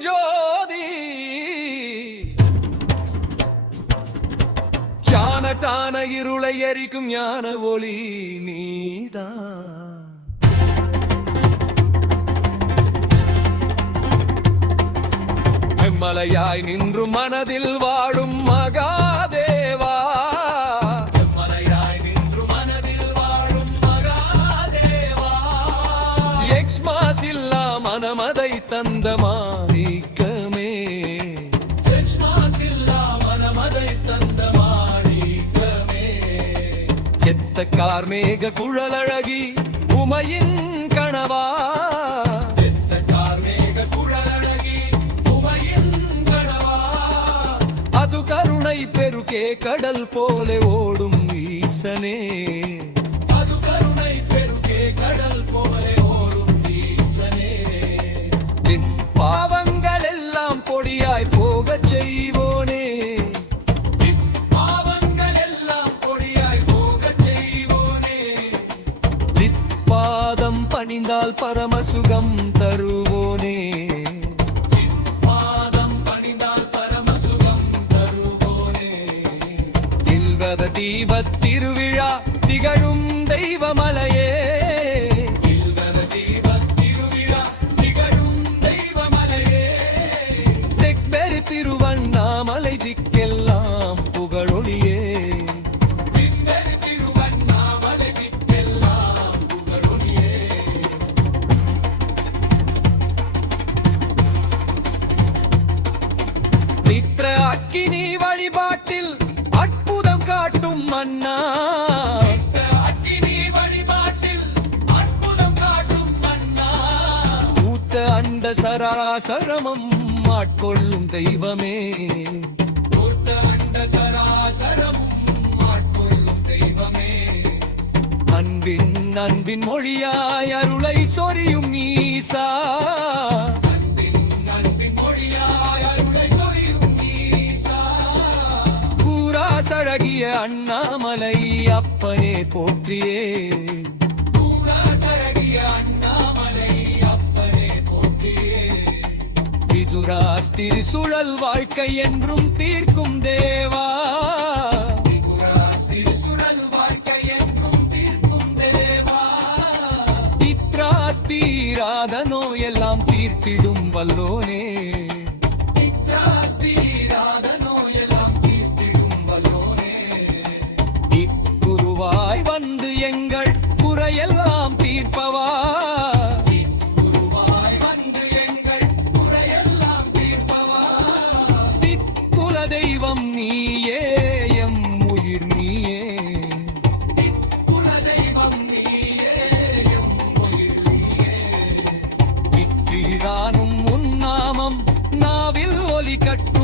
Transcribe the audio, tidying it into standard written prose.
ஜோதி சான இருளை எரிக்கும் ஞான ஒளி நீதான். மலையாய் நின்று மனதில் வாழும் மகாதேவா. மலையாய் நின்று மனதில் வாழும் மகாதேவா. எக்ஸ்மாஸ் இல்லா மனமதை தந்த மாணிக்கமே. எக்ஸ்மாஸ் இல்லா மனமதை தந்த மாணிக்கமே. செத்த கார்மேக குழலழகி உமையின் கணவா. கருணை பெருகே கடல் போலே ஓடும் ஈசனே. அது கருணை பெருகே கடல் போலே ஓடும் ஈசனே. பாவங்கள் எல்லாம் பொடியாய் போக செய்வோனே. பாவங்கள் எல்லாம் பொடியாய் போக செய்வோனே. பாதம் பணிந்தால் பரமசுகம் தருவோனே. தீபத் திருவிழா திகழும் தெய்வமலையே. திருவிழா திகழும் தெய்வமலையே. தெக்பெரு திருவண்ணாமலை திக்கெல்லாம் புகழொளியே. திருவண்ணாமலை திக்கெல்லாம் புகழொளியே. மித்ர அக்கினி வழிபாட்டில் அற்புதம் காட்டும் மன்னா. அக்கினி வழிபாட்டில் அற்புதம் காட்டும் மன்னா. ஊத்த அண்ட சராசரமும் ஆட்கொள்ளும் தெய்வமே. ஊத்த அண்ட சராசரமும் ஆட்கொள்ளும் தெய்வமே. அன்பின் மொழியாய் அருளை சொரியும் ஈசா. சழகிய அண்ணாமலை அப்பனே போற்றியே. சழகிய அண்ணாமலை அப்பனே போற்றியே. திதுராஸ்திரி சுழல் வாழ்க்கை என்றும் தீர்க்கும் தேவா. சுழல் வாழ்க்கை என்றும் தீர்க்கும் தேவா. தித்ராஸ்தீராத நோயெல்லாம் தீர்த்திடும் வல்லோனே. வந்து எங்கள் குறையெல்லாம் தீர்ப்பவா. குருவாய் வந்து எங்கள் குறையெல்லாம் தீர்ப்பவா. திக்குல தெய்வம் நீயே எம் உயிர் நீயே. திக்குல தெய்வம் நீயே எம் உயிர் நீயே. விற்றிடானும் உன்னாமம் நாவில் ஒலி கட்டும்.